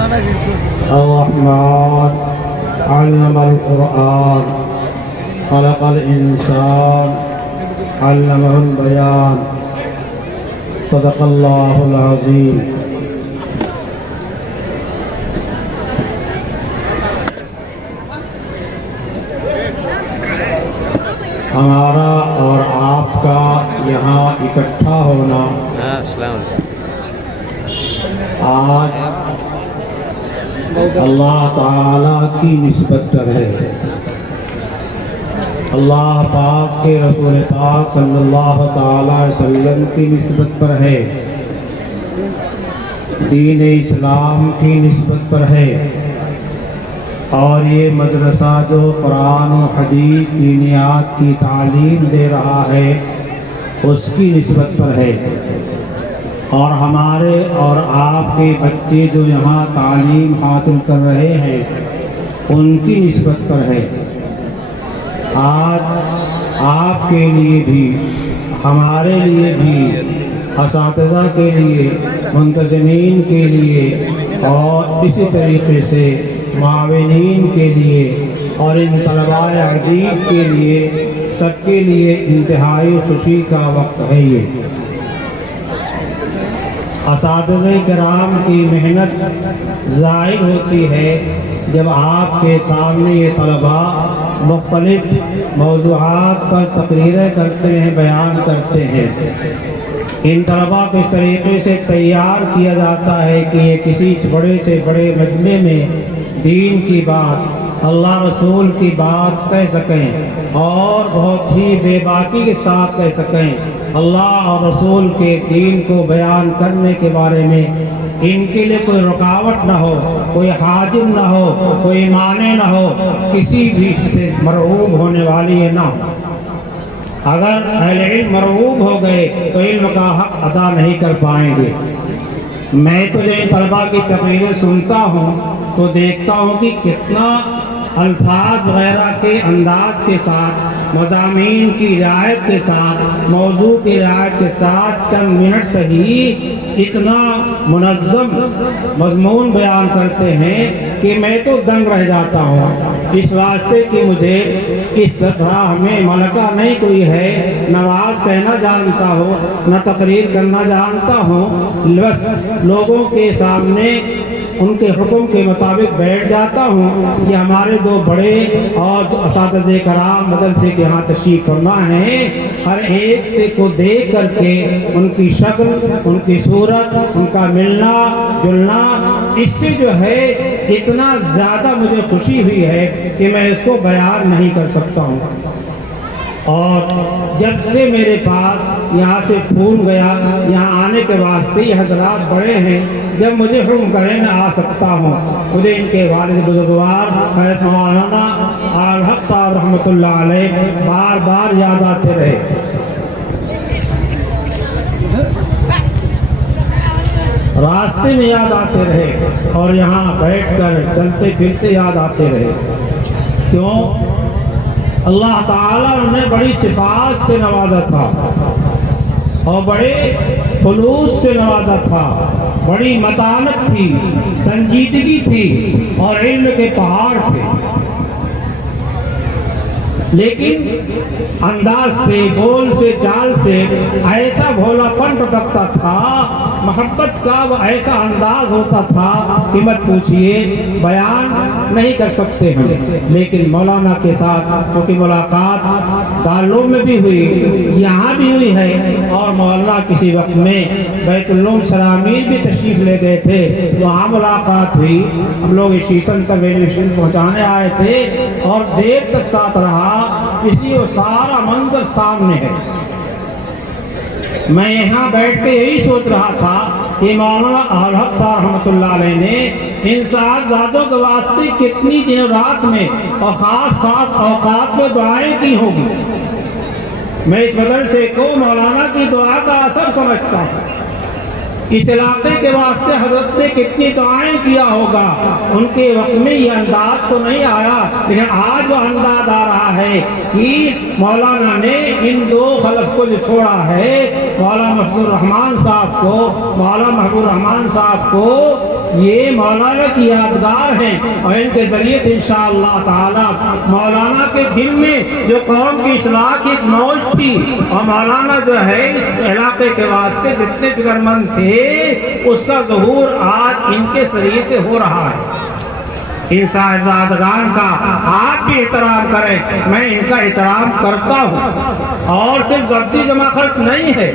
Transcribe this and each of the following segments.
الرحمن علم القرآن خلق الإنسان علمه البيان صدق الله العظيم. ہمارا اور آپ کا یہاں اکٹھا ہونا آج اللہ تعالیٰ کی نسبت پر ہے. اللہ پاک کے رسول پاک صلی اللہ تعالیٰ علیہ وسلم کی نسبت پر ہے. دین اسلام کی نسبت پر ہے. اور یہ مدرسہ جو قرآن و حدیث دینیات کی تعلیم دے رہا ہے اس کی نسبت پر ہے. اور ہمارے اور آپ کے بچے جو یہاں تعلیم حاصل کر رہے ہیں ان کی نسبت پر ہے. آج آپ کے لیے بھی ہمارے لیے بھی اساتذہ کے لیے منتظمین کے لیے اور اسی طریقے سے معاونین کے لیے اور ان طلباء عزیز کے لیے سب کے لیے انتہائی خوشی کا وقت ہے. یہ اساتذہ کرام کی محنت ظاہر ہوتی ہے جب آپ کے سامنے یہ طلباء مختلف موضوعات پر تقریریں کرتے ہیں، بیان کرتے ہیں. ان طلباء کو اس طریقے سے تیار کیا جاتا ہے کہ یہ کسی بڑے سے بڑے مجمع میں دین کی بات، اللہ رسول کی بات کہہ سکیں اور بہت ہی بے باکی کے ساتھ کہہ سکیں. اللہ اور رسول کے دین کو بیان کرنے کے بارے میں ان کے لیے کوئی رکاوٹ نہ ہو، کوئی حاجم نہ ہو، کوئی مانع نہ ہو، کسی بھی سے مرعوب ہونے والی یہ نہ ہو. اگر اہل علم مرعوب ہو گئے تو علم کا حق ادا نہیں کر پائیں گے. میں تو جب طلباء کی تقریریں سنتا ہوں تو دیکھتا ہوں کہ کتنا الفاظ وغیرہ کے انداز کے ساتھ، مضامین کی رعایت کے ساتھ، موضوع کی رعایت کے ساتھ چند منٹ سے ہی اتنا منظم مضمون بیان کرتے ہیں کہ میں تو دنگ رہ جاتا ہوں. اس واسطے کہ مجھے اس طرح میں ملکہ نہیں کوئی ہے، نواز کہنا جانتا ہو نہ تقریر کرنا جانتا ہوں، بس لوگوں کے سامنے ان کے حکم کے مطابق بیٹھ جاتا ہوں. کہ ہمارے دو بڑے اور اساتذہ کرام مدرسے کے یہاں تشریف فرما ہیں، ہر ایک سے کو دیکھ کر کے ان کی شکل، ان کی صورت، ان کا ملنا جلنا، اس سے جو ہے اتنا زیادہ مجھے خوشی ہوئی ہے کہ میں اس کو بیان نہیں کر سکتا ہوں. اور جب سے میرے پاس یہاں سے فون گیا یہاں آنے کے واسطے یہ حضرات بڑے ہیں، جب مجھے حکم کرے میں آ سکتا ہوں. مجھے ان کے والد بزرگوار حضرت مولانا الحق صاحب رحمۃ اللہ علیہ بار بار یاد آتے رہے. راستے میں یاد آتے رہے اور یہاں بیٹھ کر چلتے پھرتے یاد آتے رہے. کیوں؟ اللہ تعالیٰ نے بڑی صفات سے نوازا تھا اور بڑے خلوص سے نوازا تھا. بڑی متانت تھی، سنجیدگی تھی اور علم کے پہاڑ تھے. لیکن انداز سے، بول سے، چال سے ایسا بھولا پن ٹپکتا تھا، محبت کا وہ ایسا انداز ہوتا تھا کہ مت پوچھئے، بیان نہیں کر سکتے ہم. لیکن مولانا کے ساتھ کیونکہ ملاقات دارالعلوم میں بھی ہوئی، یہاں بھی ہوئی ہے، اور مولانا کسی وقت میں بیت العلوم سرامین بھی تشریف لے گئے تھے، وہاں ملاقات ہوئی. ہم لوگ شیشن تک ریلوے پہنچانے آئے تھے اور دیر تک ساتھ رہا، اس لیے وہ سارا منظر سامنے ہے. میں یہاں بیٹھ کے یہی سوچ رہا تھا کہ مولانا الحق صاحب رحمۃ اللہ علیہ نے ان صاحبزادوں کے واسطے کتنی دن رات میں اور خاص اوقات میں دعائیں کی ہوگی. میں اس مدرسے کو مولانا کی دعا کا اثر سمجھتا ہوں. اس علاقے کے واسطے حضرت نے کتنی دعائیں کیا ہوگا. ان کے وقت میں یہ انداز تو نہیں آیا، لیکن آج وہ انداز آ رہا ہے کہ مولانا نے ان دو خلق کو جو چھوڑا ہے، مولانا محبوب الرحمان صاحب کو یہ مولانا کی یادگار ہیں اور ان کے ذریعے سے انشاءاللہ تعالی مولانا کے دل میں جو قوم کی اصلاح کی ایک موج تھی، اور مولانا جو ہے اس علاقے کے واسطے جتنے فکر مند تھے اس کا ظہور آج ان کے ذریعے سے ہو رہا ہے۔ ان صاحبزادگان کا آپ بھی احترام کریں، میں ان کا احترام کرتا ہوں، اور صرف ضبطی جمع خرچ نہیں ہے،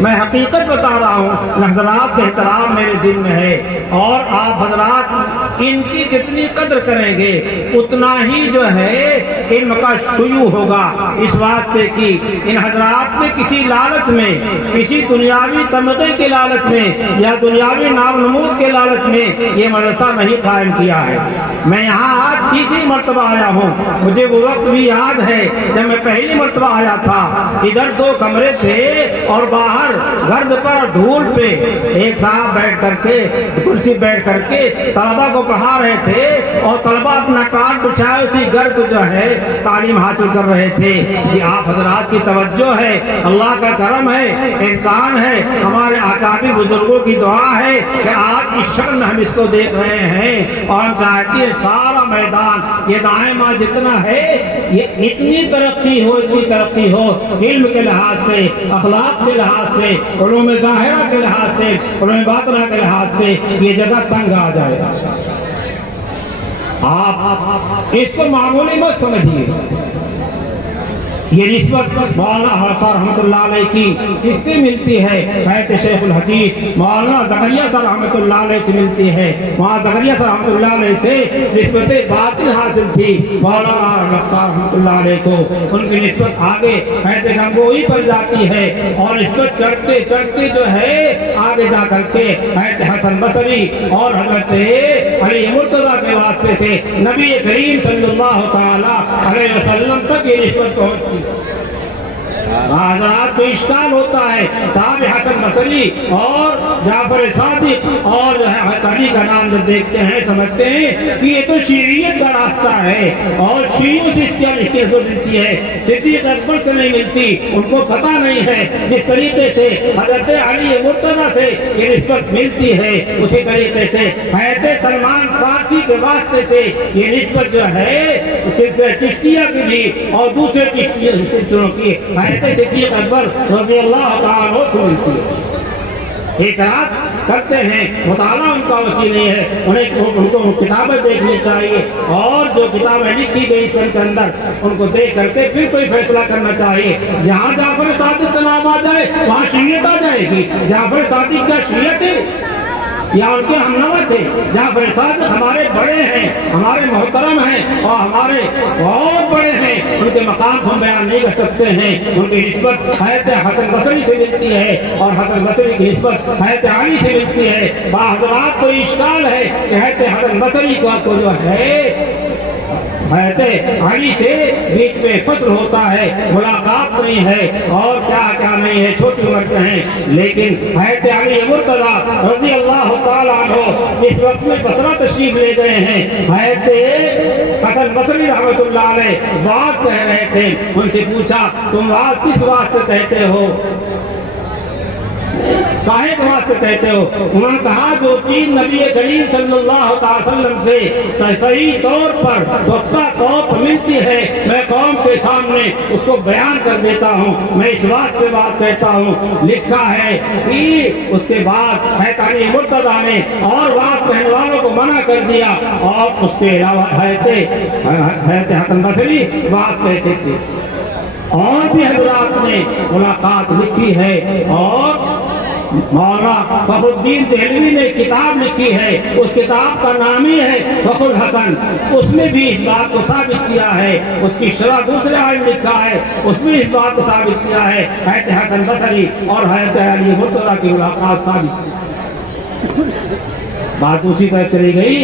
میں حقیقت بتا رہا ہوں۔ حضرات کا احترام میرے دل میں ہے، اور آپ حضرات ان کی جتنی قدر کریں گے اتنا ہی جو ہے علم کا شیوع ہوگا۔ اس واسطے کی ان حضرات نے کسی لالچ میں، کسی دنیاوی تمغے کے لالچ میں یا دنیاوی نام نمود کے لالچ میں یہ مدرسہ نہیں قائم کیا ہے۔ میں یہاں آج تیسری مرتبہ آیا ہوں، مجھے وہ وقت بھی یاد ہے جب میں پہلی مرتبہ آیا تھا، ادھر 2 کمرے تھے اور باہر گرد پر دھول پہ ایک صاحب بیٹھ کر کے کرسی بیٹھ کر کے طلبہ کو پڑھا رہے تھے، اور طلبہ اپنا ٹاٹ بچھائے اسی گرد جو ہے تعلیم حاصل کر رہے تھے۔ یہ آپ حضرات کی توجہ ہے، اللہ کا کرم ہے، احسان ہے، ہمارے اکابر بزرگوں کی دعا ہے کہ آج اس شکل میں ہم اس کو دیکھ رہے ہیں، اور ہم چاہتے ہیں سارا میدان یہ دائیں ماں جتنا ہے یہ اتنی ترقی ہو، اتنی ترقی ہو، علم کے لحاظ سے، اخلاق کے لحاظ سے، علوم ظاہرہ کے لحاظ سے، علوم باطنہ کے لحاظ سے یہ جگہ تنگ آ جائے۔ آپ اس کو معمولی مت سمجھیے، یہ نسبت مولانا حسن رحمۃ اللہ علیہ کی کس سے ملتی ہے؟ حیات شیخ الحدیث مولانا زکریا صاحب رحمۃ اللہ علیہ سے ملتی ہے۔ مولانا زکریا صاحب رحمۃ اللہ علیہ سے نسبت باطن حاصل تھی مولانا رحمۃ اللہ علیہ کو، ان کی نسبت آگے حیات گنگوہی پر جاتی ہے، اور نسبت چڑھتے چڑھتے جو ہے آگے جا کر کے حیات حسن بصری اور حضرت علی مرتضیٰ کے واسطے سے نبی کریم صلی اللہ تعالی علیہ وسلم تک یہ نسبت پہنچتی۔ حضرات کو اشکال ہوتا ہے، صاحب حسن بصری اور جعفر صادق اور علی کا نام جب دیکھتے ہیں سمجھتے ہیں کہ یہ تو شیعیت کا راستہ ہے، اور شیعوں سے اس کی نسبت ملتی ہے، صدیق اکبر سے نہیں ملتی۔ ان کو پتہ نہیں ہے جس طریقے سے حضرت علی مرتضیٰ سے یہ نسبت ملتی ہے، اسی طریقے سے حیات سلمان فارسی کے واسطے سے یہ نسبت جو ہے صرف چشتیہ کی بھی اور دوسرے سلسلوں کی حیات صدیق اکبر رضی اللہ تعالیٰ عنہ سے ملتی ہے۔ اعتراض کرتے ہیں، مطالعہ ان کا وسیع نہیں ہے، ان کو کتابیں دیکھنی چاہیے، اور جو کتابیں لکھی گئی اس کے اندر ان کو دیکھ کر کے پھر کوئی فیصلہ کرنا چاہیے۔ جہاں جعفر صادق کا نام آ جائے وہاں شیعت آ جائے گی۔ جعفر صادق کیا شیعت ہے یا ان کے ہمنوا تھے؟ جعفر صادق ہمارے بڑے ہیں، ہمارے محترم ہیں، اور ہمارے بہت بڑے ہیں، ان کے مقام کو ہم بیان نہیں کر سکتے ہیں۔ ان کی نسبت حیات حسن بصری سے ملتی ہے، اور حسن بصری کی نسبت حیات علی سے ملتی ہے۔ حضرات کو اشکال ہے کہ حیات حسن بصری کو جو ہے حیات علی سے بیچ میں فصل ہوتا ہے، ملاقات نہیں ہے، اور کیا کیا نہیں ہے، چھوٹی عمر کے ہیں، لیکن حیات علی مرتضیٰ رضی اللہ تعالیٰ عنہ اس وقت میں بصرہ تشریف لے گئے ہیں۔ حیات حسن بصری رحمۃ اللہ علیہ واعظ کہہ رہے تھے، ان سے پوچھا تم واعظ کس واسطے کہتے ہو، کاہے کے واسطے کہتے ہو؟ انہوں نے کہا جو چیز نبی کریم صلی اللہ علیہ وسلم سے صحیح طور پر پختہ طور پر ملتی ہے میں قوم کے سامنے اس کو بیان کر دیتا ہوں، میں اس واسطے بات کہتا ہوں۔ لکھا ہے کہ اس کے بعد حیات علی مرتضیٰ نے اور واعظ کہنے والوں کو منع کر دیا، اور اس کے علاوہ حیات حسن بصری واعظ کہتے تھے۔ اور بھی حضرات نے ملاقات لکھی ہے، اور مولانا فخر الدین دہلوی نے کتاب لکھی ہے، اس کتاب کا نام ہی ہے فخر الحسن، اس میں بھی اس بات کو ثابت کیا ہے، اس کی شرح دوسرے عالم لکھا ہے، اس میں اس بات کو ثابت کیا ہے، حیات حسن بصری اور حیات علی مرتضیٰ کی ملاقات ثابت کی۔ بات اسی طرح چلی گئی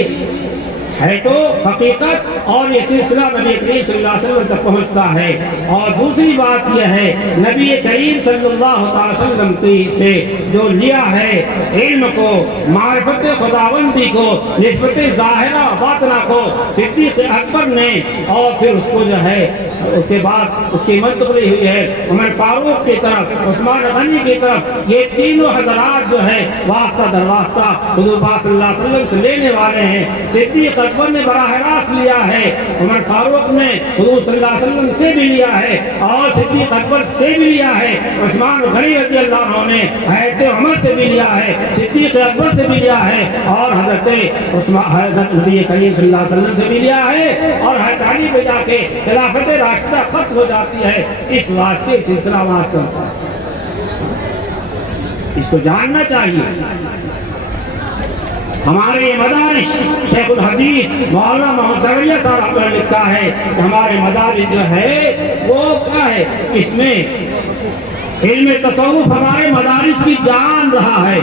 ہے تو حقیقت اور یہ سلسلہ نبی کریم صلی اللہ علیہ وسلم تک پہنچتا ہے۔ اور دوسری بات یہ ہے نبی کریم صلی اللہ علیہ وسلم سے جو لیا ہے علم کو، معرفت خداوندی کو، نسبت ظاہرہ باطنہ کو صدیق اکبر نے، اور پھر اس کو جو ہے اس کے بعد اس کی منتقلی ہوئی ہے عمر فاروق کی طرف، عثمان غنی کی طرف، یہ تینوں حضرات جو ہے واسطہ در واسطہ حضور پاک صلی اللہ علیہ وسلم سے لینے والے ہیں۔ صدیق اکبر نے براہ راست لیا ہے، عمر فاروق نے حضور صلی اللہ علیہ وسلم سے بھی لیا ہے، اور صدیق اکبر سے بھی لیا ہے، عثمان غنی رضی اللہ عنہ نے حضرت عمر سے بھی لیا ہے، صدیق اکبر سے بھی لیا ہے، اور حضرت نبی کریم صلی اللہ علیہ وسلم سے بھی لیا ہے، اور حضرت علی پہ جا کے خلافت راستہ ختم ہو جاتی ہے۔ اس واسطے سلسلہ وہاں چلتا ہے، اس کو جاننا چاہیے۔ ہمارے یہ مدارس شیخ الحدیث مولانا محمد زکریا صاحب نے لکھا ہے کہ ہمارے مدارس جو ہے وہ کیا ہے، اس میں علم تصوف ہمارے مدارس کی جان رہا ہے،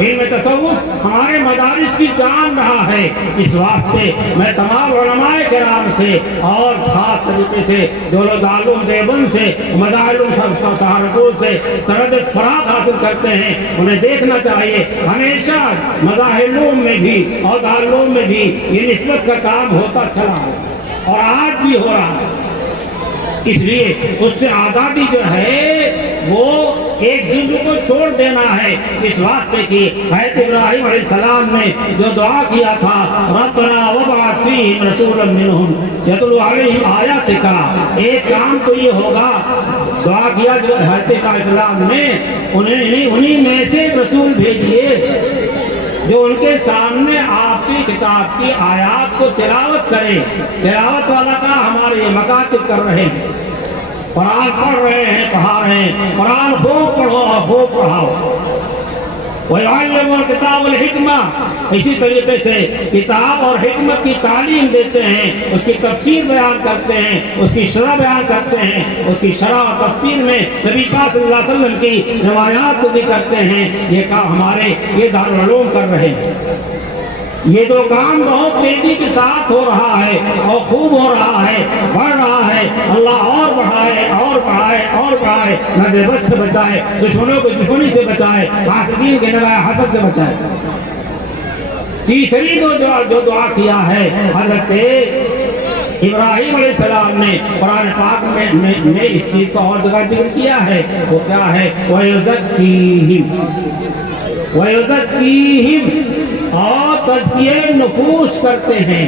علم تصوف ہمارے مدارس کی جان رہا ہے۔ اس واسطے میں تمام علماء کرام سے اور خاص طریقے سے جو لوگ علوم دیوبند سے، مدارس سہارنپور سے سند فراغ حاصل کرتے ہیں، انہیں دیکھنا چاہیے ہمیشہ مظاہر میں بھی اور دارالعلوم میں بھی یہ نسبت کا کام ہوتا چلا ہے، اور آج بھی ہو رہا ہے۔ اس لیے اس سے آزادی جو ہے وہ ایک دوسرے کو چھوڑ دینا ہے، اس واسطے کی حضرت ابراہیم علیہ السلام نے جو دعا کیا تھا ربنا وابعث فیہم رسولا منہم یتلو علیہم آیاتک، ایک کام تو یہ ہوگا، دعا کیا جو حضرت علیہ السلام نے انہیں میں سے رسول بھیجیے جو ان کے سامنے آپ کی کتاب کی آیات کو تلاوت کرے۔ تلاوت والا کا ہمارے یہ مکاتب کر رہے ہیں، قرآن پڑھ رہے ہیں، پڑھا رہے ہیں، قرآن خوب پڑھو اور خوب پڑھاؤ۔ وَيُعَلِّمُ الْكِتَابَ وَالْحِكْمَةَ، اسی طریقے سے کتاب اور حکمت کی تعلیم دیتے ہیں، اس کی تفسیر بیان کرتے ہیں، اس کی شرح بیان کرتے ہیں، اس کی شرح اور تفسیر میں نبی پاک صلی اللہ علیہ وسلم کی روایات کو بھی کرتے ہیں۔ یہ کام ہمارے یہ دارالعلوم کر رہے ہیں۔ یہ جو کام بہت تیزی کے ساتھ ہو رہا ہے اور خوب ہو رہا ہے، بڑھ رہا ہے، اللہ اور بڑھائے اور بڑھائے اور بڑھائے، نظر بد سے بچائے، دشمنوں کو دشمنی سے بچائے، حاسدین کے نوائے حسد سے بچائے۔ تیسری جو دعا کیا ہے حضرت ابراہیم علیہ السلام نے قرآن پاک میں اس چیز کو اور جگہ ذکر کیا ہے، وہ کیا ہے وَيُزَكِّيهِمْ اور تزکیہ نفوس کرتے ہیں۔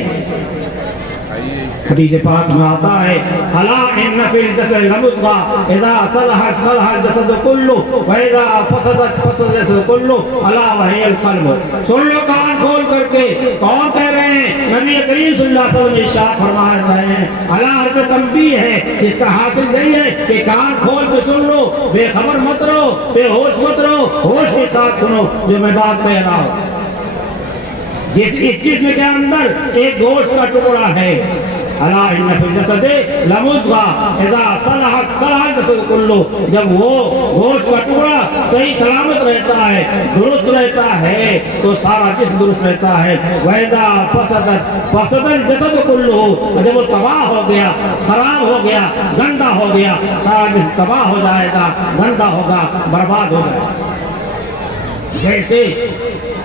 حدیث پاک میں آتا ہے الا ان فی الجسد لمضغۃ اذا صلحت صلح الجسد كله واذا فسدت فسد الجسد كله الا وهي القلب۔ سن لو کان کھول کر کے، کون کہہ رہے ہیں؟ نبی کریم صلی اللہ علیہ وسلم ارشاد فرما رہے ہیں الا حرف تنبیہ ہے، اس کا حاصل یہی ہے کہ کان کھول کے سن لو، بے خبر مت رہو، بے ہوش مت رہو، ہوش کے ساتھ سنو جو میں بات کہہ رہا ہوں۔ اس جسم کے اندر ایک گوشت کا ٹکڑا ہے، الا ان فی الجسد لمضغۃ اذا صلحت صلح الجسد كله، جب وہ گوشت کا ٹکڑا صحیح سلامت رہتا ہے، درست رہتا ہے تو سارا جسم درست رہتا ہے۔ واذا فسدت فسد الجسد كله، جب وہ تباہ ہو گیا، خراب ہو گیا، گندا ہو گیا، سارا جسم تباہ ہو جائے گا، گندا ہوگا، برباد ہو جائے گا۔ جیسے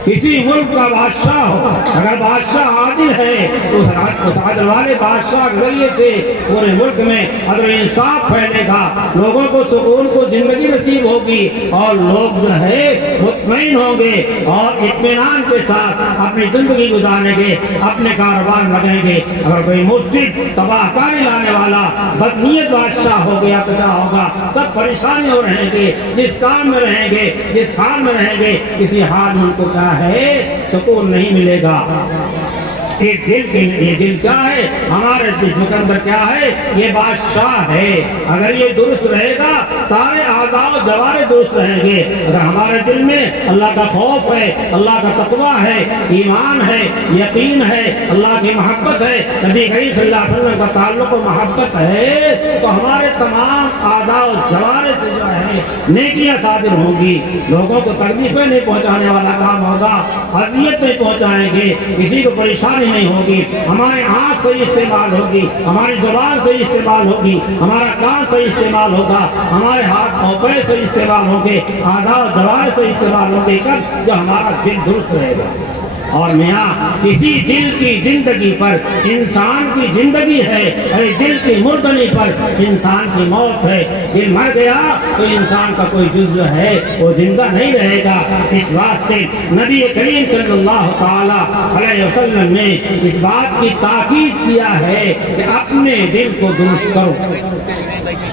کسی ملک کا بادشاہ ہو، اگر بادشاہ عادل ہے تو اس عادل والے بادشاہ کے ذریعے سے پورے ملک میں عدل و انصاف پھیلے گا، لوگوں کو سکون کو زندگی نصیب ہوگی، اور لوگ جو ہے مطمئن ہوں گے اور اطمینان کے ساتھ اپنی زندگی گزاریں گے، اپنے کاروبار لگائیں گے۔ اگر کوئی مفسد تباہ کاری لانے والا بدنیت بادشاہ ہو گیا تو کیا ہوگا؟ سب پریشانیوں رہیں گے، جس کام میں رہیں گے، جس حال میں رہیں گے، کسی حال میں ان کو کیا ہے سکون نہیں ملے گا۔ یہ دل کیا ہے؟ ہمارے جسم کے اندر کیا ہے؟ یہ بادشاہ ہے، اگر یہ درست رہے گا سارے اعضاء و جوارح درست رہیں گے۔ اگر ہمارے دل میں اللہ کا خوف ہے، اللہ کا تقویٰ ہے، ایمان ہے، یقین ہے، اللہ کی محبت ہے، نبی کریم صلی اللہ علیہ وسلم کا تعلق و محبت ہے، تو ہمارے تمام اعضاء و جوارح سے جو ہے نیکیاں صادر ہوں گی۔ لوگوں کو تکلیفیں نہیں پہنچانے والا کام ہوگا، اذیت نہیں پہنچائیں گے، کسی کو پریشانی نہیں ہوگی، ہمارے آنکھ صحیح استعمال ہوگی، ہماری زبان صحیح استعمال ہوگی، ہمارا کان صحیح استعمال ہوگا، ہمارے ہاتھ اور پیر صحیح استعمال ہوں گے، اعضاء و جوارح صحیح استعمال ہوں گے، کب جو ہمارا دل درست رہے گا۔ اور میاں کسی دل کی زندگی پر انسان کی زندگی ہے، اور دل کی مردنی پر انسان کی موت ہے۔ دل مر گیا تو انسان کا کوئی جزو ہے وہ زندہ نہیں رہے گا۔ اس واسطے نبی کریم صلی اللہ تعالی علیہ وسلم نے اس بات کی تاکید کیا ہے کہ اپنے دل کو درست کرو،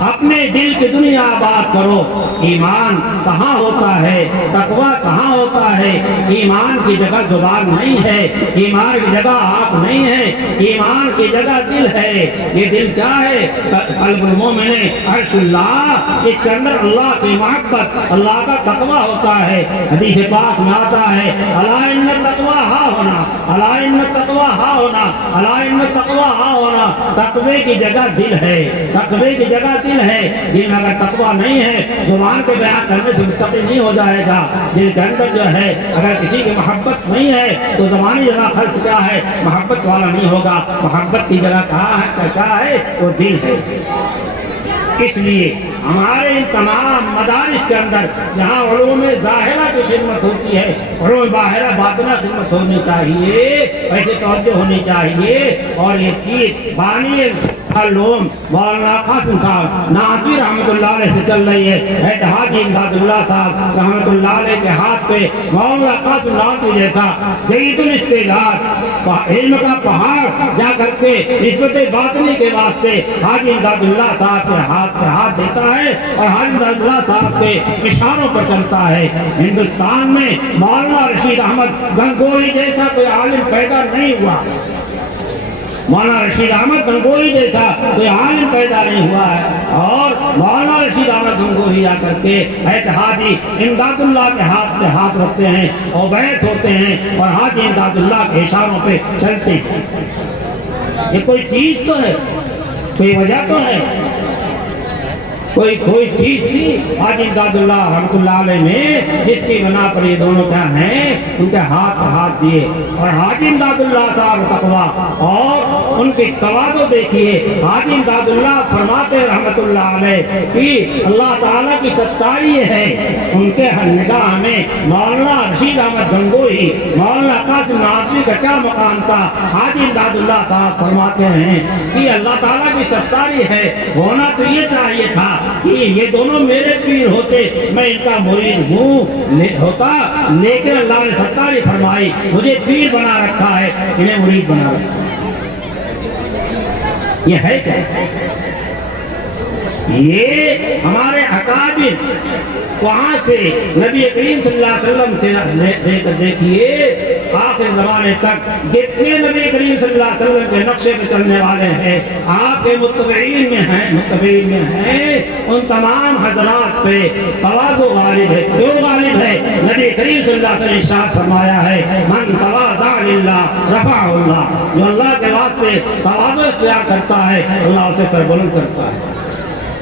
اپنے دل کی دنیا آباد کرو۔ ایمان کہاں ہوتا ہے، تقویٰ کہاں ہوتا ہے؟ ایمان کی جگہ زبان نہیں ہے، ایمان کی جگہ آنکھ نہیں ہے، ایمان کی جگہ دل ہے۔ یہ دل کیا ہے؟ قلب المومن عرش اللہ، اس کے اندر اللہ کی محبت، اللہ کا تقویٰ ہوتا ہے۔ حدیث پاک میں آتا ہے الا ان التقویٰ ہا ہونا، الا ان التقویٰ ہا ہونا، الا ان التقویٰ ہا ہونا۔ تقوی کی جگہ دل ہے، تقوی کی جگہ دل ہے۔ دل میں اگر تقویٰ نہیں ہے، زبان کے بیان کرنے سے متقی نہیں ہو جائے گا۔ دل کے اندر جو ہے اگر کسی کی محبت نہیں ہے تو زبانی جگہ خرچ کیا ہے، محبت والا نہیں ہوگا۔ محبت کی جگہ کہاں ہے، کیا ہے؟ وہ دل ہے۔ اس لیے ہمارے ان تمام مدارس کے اندر جہاں علوم ظاہرہ کی خدمت ہوتی ہے، علوم باہرہ باطنہ خدمت ہونی چاہیے، ایسے توجہ ہونی چاہیے۔ اور یہ چیز بانی علوم مولانا قاسم صاحب ناصری رحمۃ اللہ علیہ سے چل رہی ہے۔ حاجی امداد اللہ صاحب رحمۃ اللہ علیہ کے ہاتھ پہ مولانا قاسم ناصری جیسا جدید الاستعداد علم کا پہاڑ جا کر کے نسبت باطنی کے واسطے حاجی امداد اللہ صاحب کے ہاتھ پہ ہاتھ دیتا ہے، اور حاجی امداد اللہ صاحب کے اشاروں پر چلتا ہے۔ ہندوستان میں مولانا رشید احمد گنگوہی جیسا کوئی عالم پیدا نہیں ہوا، مولانا رشید احمد گنگوہی جیسا کوئی عالم پیدا نہیں ہوا ہے۔ اور مولانا رشید احمد گنگوہی آ کر کے حاجی امداد اللہ کے ہاتھ پہ ہاتھ رکھتے ہیں اور بیعت ہوتے ہیں، اور حاجی امداد اللہ کے اشاروں پہ چلتے ہیں۔ یہ کوئی چیز تو ہے، کوئی وجہ تو ہے، کوئی چیز تھی۔ حاجی امداد اللہ رحمۃ اللہ علیہ نے جس کی بنا پر یہ دونوں کیا ہیں، ان کے ہاتھ دیے۔ اور حاجی امداد اللہ صاحب تقویٰ اور ان کی تواضع دیکھیے۔ حاجی امداد اللہ فرماتے رحمۃ اللہ علیہ کہ اللہ تعالیٰ کی ستائش ہے ان کے نگاہ میں مولانا رشید احمد گنگوہی، مولانا قاسم ناصری کا کیا مقام تھا۔ حاجی امداد اللہ صاحب فرماتے ہیں کہ اللہ تعالیٰ کی ستائش ہے، ہونا تو یہ چاہیے تھا کہ یہ دونوں میرے پیر ہوتے، میں ان کا مرید ہوتا، لیکن اللہ نے ستائش فرمائی، مجھے پیر بنا رکھا ہے، انہیں مرید بنا رکھا ہے۔ یہ ہے کیا؟ یہ ہمارے اکابر وہاں سے نبی کریم صلی اللہ علیہ وسلم سے دیکھیے آخر زمانے تک جتنے نبی کریم صلی اللہ علیہ وسلم کے نقشے پہ چلنے والے ہیں، آپ کے متبعین میں ہیں، ان تمام حضرات پہ تواضع غالب ہے۔ جو غالب ہے، نبی کریم صلی اللہ علیہ وسلم نے ارشاد فرمایا ہے من تواضع للہ رفعہ اللہ، جو اللہ کے واسطے تواضع اختیار کرتا ہے اللہ اسے سربلند کرتا ہے۔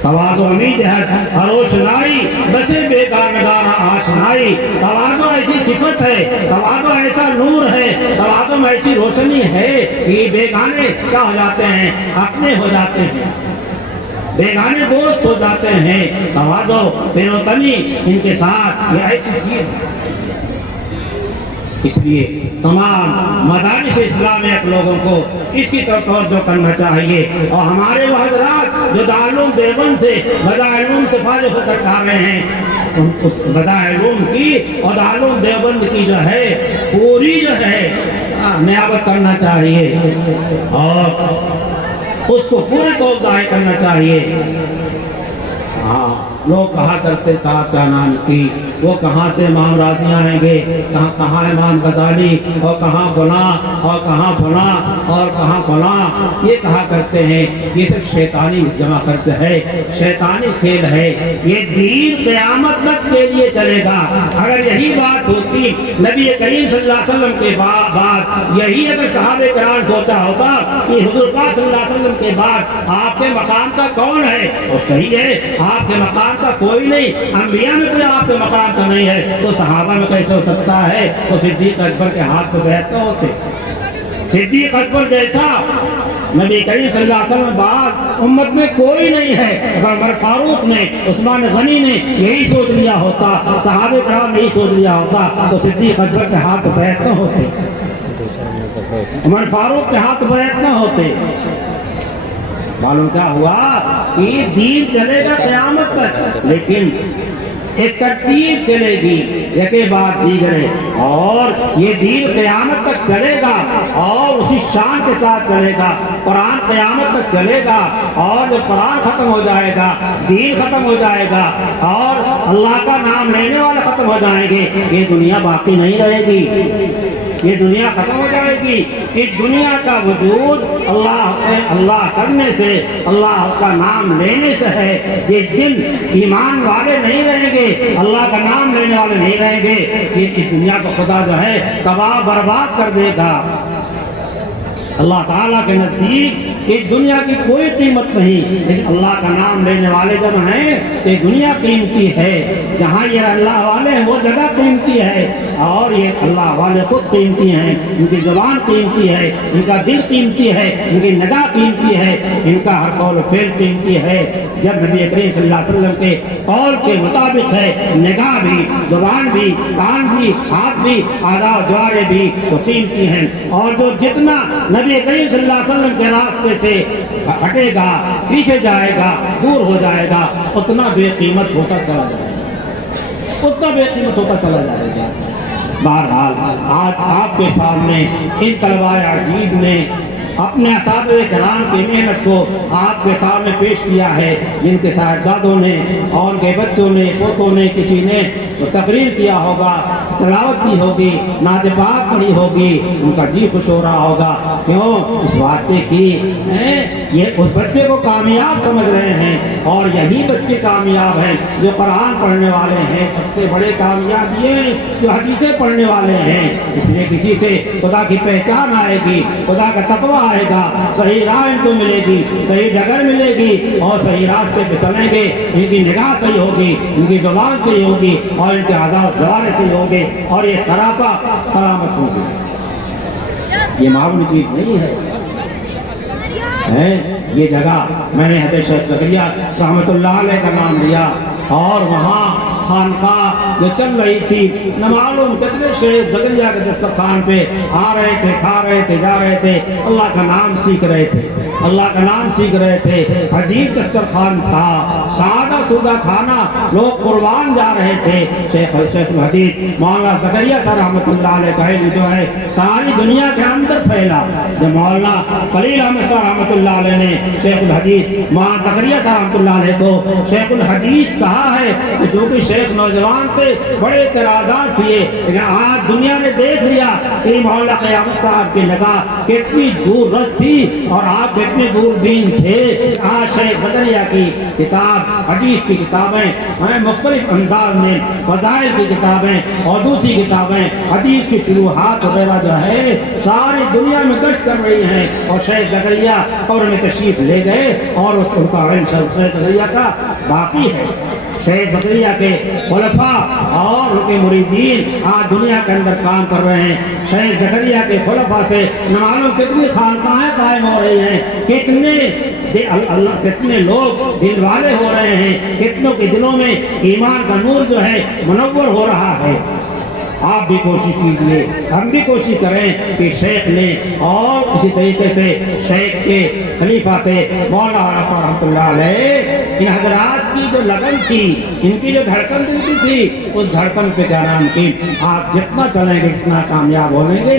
تواضع امید ہے روشنائی بسے بیکار نگارہ آشنائی۔ تواضع ایسی صفت ہے، تواضع ایسا نور ہے، تواضع میں ایسی روشنی ہے کہ بیگانے کیا ہو جاتے ہیں، اپنے ہو جاتے ہیں، بیگانے دوست ہو جاتے ہیں۔ تواضع پیروتنی ان کے ساتھ یہ ایسی چیز ہے۔ اس لیے تمام مدارس اسلامیہ کے لوگوں کو اس کی طرف توجہ کرنا چاہیے، اور ہمارے وہ حضرات جو دارالعلوم دیوبند سے بدائع سے فارغ ہو کر کر رہے ہیں، اس بدائع کی اور دارالعلوم دیوبند کی جو ہے پوری جو ہے نیابت کرنا چاہیے، اور اس کو پورے طور ظاہر کرنا چاہیے۔ ہاں، لوگ کہا کرتے صاحب کا نام کی وہ کہاں سے امام راضی آئیں گے، کہاں امام غزالی، اور کہاں فلاں اور کہاں فلاں اور کہاں فلاں، یہ کہا کرتے ہیں، یہ صرف شیطانی جمع کرتے ہے، شیطانی کھیل ہے۔ یہ دین قیامت تک کے لیے چلے گا۔ اگر یہی بات ہوتی نبی کریم صلی اللہ علیہ وسلم کے بعد، یہی اگر صحابہ کرام سوچا ہوتا کہ حضور پاک صلی اللہ علیہ وسلم کے بعد آپ کے مقام کا کون ہے، اور صحیح ہے آپ کے مقام کا کوئی نہیں، انبیاء میں کوئی آپ کے مقام کا نہیں ہے، تو صحابہ میں کیسے ہو سکتا ہے؟ تو صدیق اکبر کے ہاتھ پہ بیعت نہ ہوتے، صدیق اکبر جیسا نبی کریم صلی اللہ علیہ وسلم بعد امت میں کوئی نہیں ہے۔ اگر عمر فاروق نے، عثمان غنی نے یہی سوچ لیا ہوتا، صحابہ کرام نے یہی سوچ لیا ہوتا، تو صدیق اکبر کے ہاتھ بیعت نہ ہوتے، عمر فاروق کے ہاتھ بیعت نہ ہوتے۔ معلوم کیا ہوا کہ دین چلے گا قیامت تک، لیکن ایک ترتیب چلے گی یکے بعد دیگرے، اور یہ دین قیامت تک چلے گا اور اسی شان کے ساتھ چلے گا۔ قرآن قیامت تک چلے گا، اور جب قرآن ختم ہو جائے گا، دین ختم ہو جائے گا، اور اللہ کا نام لینے والے ختم ہو جائیں گے، یہ دنیا باقی نہیں رہے گی، یہ دنیا ختم ہو جائے گی۔ اس دنیا کا وجود اللہ کرنے سے، اللہ کا نام لینے سے ہے۔ جس دن ایمان والے نہیں رہیں گے، اللہ کا نام لینے والے نہیں رہیں گے، اس دنیا کو خدا جو ہے تباہ برباد کر دے گا۔ اللہ تعالیٰ کے نزدیک اس دنیا کی کوئی قیمت نہیں، لیکن اللہ کا نام لینے والے جب ہیں تو یہ دنیا قیمتی ہے۔ جہاں یہ اللہ والے ہیں وہ جگہ قیمتی ہے، اور یہ اللہ والے خود قیمتی ہیں، ان کی زبان قیمتی ہے، ان کا دل قیمتی ہے، ان کی نگاہ قیمتی ہے، ان کا ہر قول و فعل قیمتی ہے۔ جب نبی کریم صلی اللہ علیہ وسلم کے قول کے مطابق ہے، نگاہ بھی، زبان بھی، کان بھی، ہاتھ بھی، اعضاء و جوارح بھی تو قیمتی ہیں، اور جو جتنا نبی کریم صلی اللہ علیہ وسلم کے راستے سے ہٹے گا، پیچھے جائے گا، دور ہو جائے گا، اتنا بے قیمت ہوتا چلا جائے گا، اتنا بے قیمت ہوتا چلا جائے گا۔ بہرحال آج آپ کے سامنے ان طلباء عزیز نے اپنے اساتذہ کرام کی محنت کو آپ کے سامنے پیش کیا ہے، جن کے صاحبزادوں نے اور ان کے بچوں نے، پوتوں نے، کسی نے تقریر کیا ہوگا، تلاوت کی ہوگی، نعت پاک پڑھی ہوگی، ان کا جی خوش ہو رہا ہوگا۔ کیوں؟ اس واسطے کی یہ اس بچے کو کامیاب سمجھ رہے ہیں، اور یہی بچے کامیاب ہیں جو قرآن پڑھنے والے ہیں۔ سب سے بڑے کامیاب یہ ہیں جو حدیثیں پڑھنے والے ہیں۔ اس لیے کسی سے خدا کی پہچان آئے گی، خدا کا تقویٰ آئے گا، صحیح راہ ان کو ملے گی، صحیح ڈگر ملے گی، اور صحیح راستے پہ چلیں گے۔ ان کی نگاہ صحیح ہوگی، ان کی زبان صحیح ہوگی، اور ان کے اعضاء و جوارح صحیح ہوگے، اور یہ سراپا سلامت ہوگی۔ یہ معمولی چیز نہیں ہے۔ یہ جگہ میں نے حضرت شیخ زکریا رحمۃ اللہ علیہ کا نام لیا، اور وہاں خانقاہ جو چل رہی تھی، نہ معلوم کتنے شیخ زکریا کے دسترخوان پہ آ رہے تھے، کھا رہے تھے، جا رہے تھے، اللہ کا نام سیکھ رہے تھے، اللہ کا نام سیکھ رہے تھے۔ عجیب دسترخوان تھا، سادہ سودہ کھانا، لوگ قربان جا رہے تھے۔ شیخ الحدیث مولانا زکریا صاحب رحمۃ اللہ علیہ کا علم جو ہے ساری دنیا کے اندر پھیلا۔ جب مولانا خلیل احمد صاحب رحمۃ اللہ علیہ نے شیخ الحدیث مولانا زکریا صاحب رحمۃ اللہ علیہ کو شیخ الحدیث کہا ہے، جو کہ شیخ نوجوان تھے، بڑے اعتراضات کیے، لیکن آج دنیا نے دیکھ لیا کہ مولانا قیامت صاحب کی نگاہ کتنی دور رس تھی، اور آپ کتنے دور بین تھے۔ آج شیخ زکریا کی کتاب، حدیث کی کتابیں، مختلف انداز میں فضائل کی کتابیں اور دوسری کتابیں، حدیث کی شروحات وغیرہ جو ہے ساری دنیا میں گشت کر رہی ہیں، اور شیخ زکریا قبر میں تشریف لے گئے، اور ان کا علم شیخ زکریا کا باقی ہے۔ شیخ زکریا کے خلفاء اور ان کے مریدین آج دنیا کے اندر کام کر رہے ہیں۔ شیخ زکریا کے خلفاء سے نہ معلوم کتنی خانقاہیں قائم ہو رہی ہیں، کتنے لوگ دل والے ہو رہے ہیں، کتنوں کے دلوں میں ایمان کا نور جو ہے منور ہو رہا ہے۔ آپ بھی کوشش کیجئے، ہم بھی کوشش کریں کہ شیخ نے، اور اسی طریقے سے شیخ کے خلیفہ تھے مولانا رحمۃ اللہ علیہ، ان حضرات کی جو لگن تھی، ان کی جو دھڑکن دل کی تھی، اس دھڑکن پہ کیا نام کی آپ جتنا چلیں گے جتنا کامیاب ہو لیں گے۔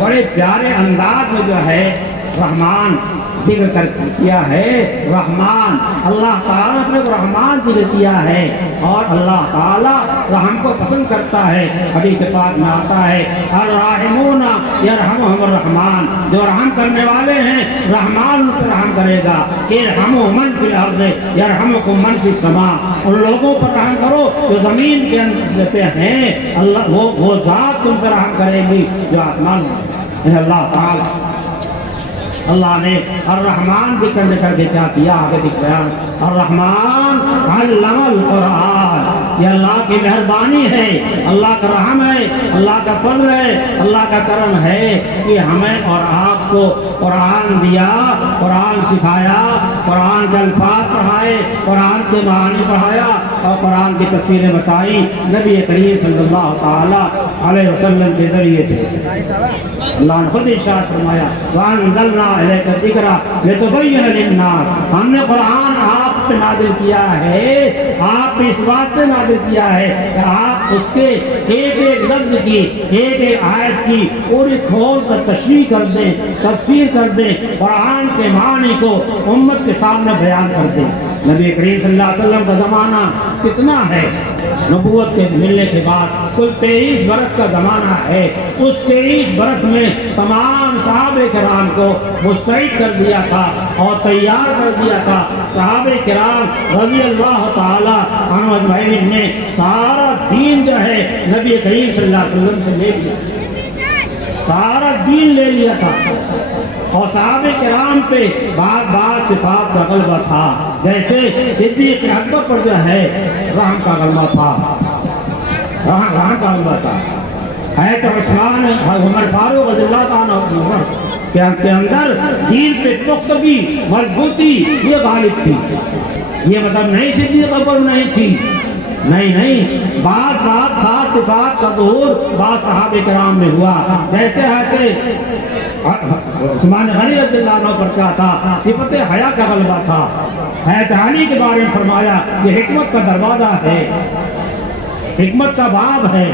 بڑے پیارے انداز میں جو ہے رحمان ذکر کر کیا ہے. رحمان اللہ تعالیٰ نے رحمان ذکر کیا ہے اور اللہ تعالیٰ رحم کو پسند کرتا ہے. حدیث پاک میں آتا ہے الراحمون یرحمہم الرحمن، جو رحم کرنے والے ہیں رحمان ان پر رحم کرے گا. ارحموا من فی الارض یرحمکم من فی السماء، ان لوگوں پر رحم کرو جو زمین کے اندر ہیں، اللہ وہ ذات تم پر رحم کرے گی جو آسمان میں. اللہ تعالیٰ اللہ نے الرحمن ذکر کر کے کیا کیا آگے دکھ رہا ہے. الرحمن علم القرآن، یہ اللہ کی مہربانی ہے، اللہ کا رحم ہے، اللہ کا فضل ہے، اللہ کا کرم ہے کہ ہمیں اور آپ کو قرآن دیا، قرآن سکھایا، قرآن کے الفاظ پڑھائے، قرآن کے معانی پڑھایا اور قرآن کی تفسیریں بتائی نبی کریم صلی اللہ تعالیٰ علیہ وسلم کے ذریعے سے. اللہ نے خود ارشاد فرمایا وَأَنزَلْنَا إِلَيْكَ الذِّكْرَ لِتُبَيِّنَ لِلنَّاسِ، ہم نے قرآن آپ پہ نازل کیا ہے، آپ پہ اس بات پہ نازل کیا ہے کہ آپ اس کے ایک ایک لفظ کی، ایک ایک آیت کی پوری کھول کر تشریح کر دیں، تفسیر کر دیں، قرآن کے معنی کو امت کے سامنے بیان کر دیں. نبی کریم صلی اللہ علیہ وسلم کا زمانہ کتنا ہے؟ نبوت کے ملنے کے بعد کل 23 برس کا زمانہ ہے. اس 23 برس میں تمام صحابہ کرام کو مستعد کر دیا تھا اور تیار کر دیا تھا. صحابہ کرام رضی اللہ تعالی عنہم اجمعین نے سارا دین جو ہے نبی کریم صلی اللہ علیہ وسلم سے لے لیا، سارا دین لے لیا تھا. اور صحابہ کرام پہ بعض صفات کا غلبہ تھا، جیسے صدیق اکبر پر جو ہے رحم کا غلبہ تھا، رحم کا غلبہ تھا. حضرت عثمان عمر فاروق رضی اللہ عنہ کے اندر دین پہ پختگی، مضبوطی یہ غالب تھی. یہ مطلب نہیں صدیق اکبر نہیں تھی، نہیں، بعض خاص صفات کا ظہور بعض صحابہ کرام میں ہوا. جیسے ہے کہ عثمان غنی رضی اللہ عنہ پر کیا تھا؟ صفت حیا کا غلبہ تھا. حضرت علی کے بارے میں فرمایا یہ حکمت کا دروازہ ہے، حکمت کا باب ہے.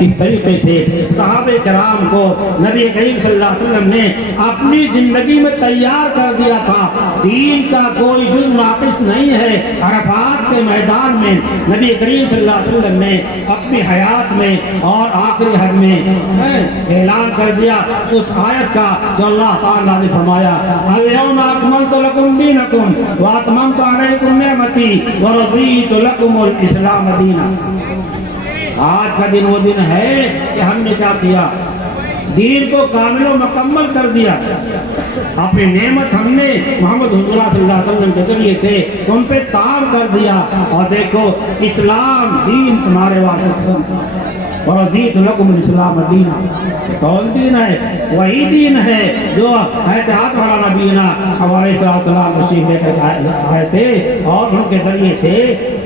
اس طریقے سے صحابہ کرام کو نبی کریم صلی اللہ علیہ وسلم نے اپنی زندگی میں تیار کر دیا تھا. دین کا کوئی جز ناقص نہیں ہے. عرفات کے میدان میں نبی کریم صلی اللہ علیہ وسلم نے اپنی حیات میں اور آخری حج میں اعلان کر دیا اس آیت کا جو اللہ تعالیٰ نے فرمایا اليوم اکملت لکم دینکم واتممت علیکم نعمتی ورضیت لکم الاسلام دینا. آج کا دن وہ دن ہے کہ ہم نے کیا کیا؟ دین کو کامل و مکمل کر دیا. اپنی نعمت ہم نے محمد صلی اللہ علیہ وسلم کے ذریعے سے تم پہ تام کر دیا. اور دیکھو اسلام دین تمہارے واسطے ورضیت لکم الاسلام دینا. کون دین ہے؟ وہی دین ہے جو احتیاط والا نبینا ہمارے السلام تشریف لے کر آئے تھے اور ان کے ذریعے سے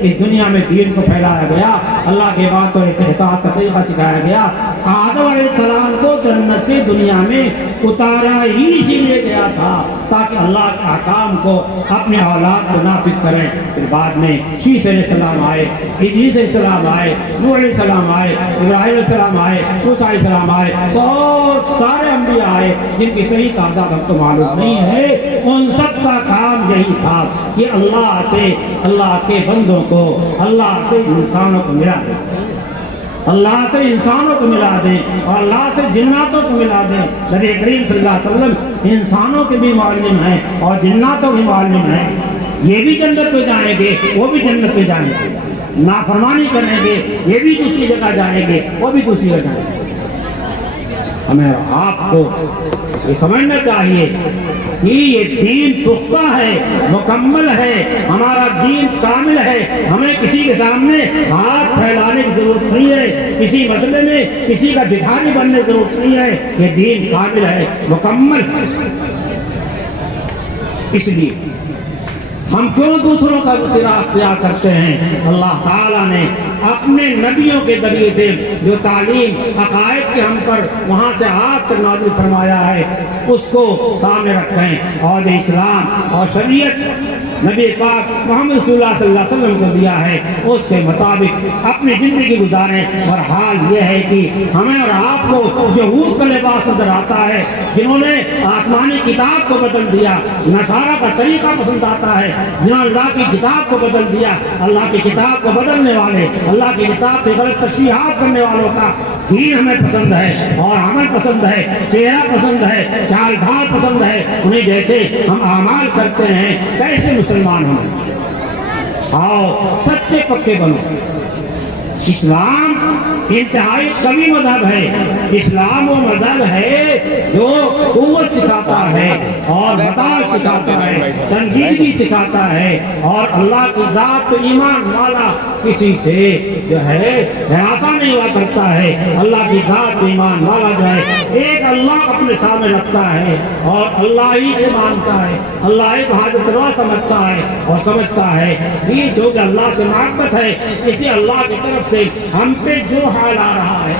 اس دنیا میں دین کو پھیلایا گیا. اللہ کے بات اور اطاعت کا طریقہ سکھایا گیا. آدم علیہ السلام کو جنت کی دنیا میں اتارا ہی اسی لیے گیا تھا تاکہ اللہ کے احکام کو اپنے اولاد کو نافذ کریں. پھر بعد میں شیس علیہ السلام آئے، ادریس علیہ السلام آئے، نوح علیہ السلام آئے، ابراہیم علیہ السلام آئے، موسیٰ علیہ السلام آئے، بہت سارے انبیاء آئے جن کی صحیح تعداد ہم کو معلوم نہیں ہے. ان سب کا کام یہی تھا کہ اللہ سے اللہ کے بندوں کو اللہ سے انسانوں کو ملا دیں، اللہ سے انسانوں کو ملا دیں اور اللہ سے جناتوں کو ملا دیں. نبی کریم صلی اللہ علیہ وسلم انسانوں کے بھی معلم ہیں اور جناتوں کے معلم ہیں. یہ بھی جنت پہ جائیں گے، وہ بھی جنت پہ جائیں گے. نافرمانی کریں گے یہ بھی دوسری جگہ جائیں گے، وہ بھی دوسری جگہ جائیں گے. ہمیں آپ کو یہ سمجھنا چاہیے کہ یہ دین پختہ ہے، مکمل ہے، ہمارا دین کامل ہے. ہمیں کسی کے سامنے ہاتھ پھیلانے کی ضرورت نہیں ہے، کسی مسئلے میں کسی کا بھکاری بننے کی ضرورت نہیں ہے. یہ دین کامل ہے، مکمل ہے. اس لیے ہم کیوں دوسروں کا اختیار کرتے ہیں؟ اللہ تعالیٰ نے اپنے نبیوں کے ذریعے سے جو تعلیم عقائد کے ہم پر وہاں سے آج تک نازل فرمایا ہے اس کو سامنے رکھیں. اور اسلام اور شریعت نبی پاک محمد رسول اللہ صلی اللہ علیہ وسلم کو دیا ہے اس کے مطابق اپنی زندگی گزاریں۔ اور حال یہ ہے کہ ہمیں اور آپ کو یہود کا لباس نظر آتا ہے جنہوں نے آسمانی کتاب کو بدل دیا، نصارہ کا طریقہ پسند آتا ہے جنہوں نے اللہ کی کتاب کو بدل دیا۔ اللہ کی کتاب کو بدلنے والے، اللہ کی کتاب سے غلط تشریحات کرنے والوں کا دین ہمیں پسند ہے اور عمل پسند ہے، چہرہ پسند ہے، چال ڈھال پسند ہے، انہیں جیسے ہم اعمال کرتے ہیں کیسے مسلمان ہوں۔ آؤ سچے پکے بنو۔ اسلام انتہائی قوی مذہب ہے۔ اسلام وہ مذہب ہے جو قوت سکھاتا ہے اور مدار سکھاتا ہے، سنجیدگی سکھاتا ہے، اور اللہ کی ذات تو ایمان والا کسی سے جو ہے ہراساں نہیں ہوا کرتا ہے۔ اللہ کی ذات تو ایمان والا جو ہے ایک اللہ اپنے سامنے رکھتا ہے اور اللہ ہی سے مانتا ہے، اللہ ہی کو حاجت روا سمجھتا ہے اور سمجھتا ہے یہ جو کہ اللہ سے محبت ہے، اسی اللہ کی طرف سے ہم پہ جو حال آ رہا ہے،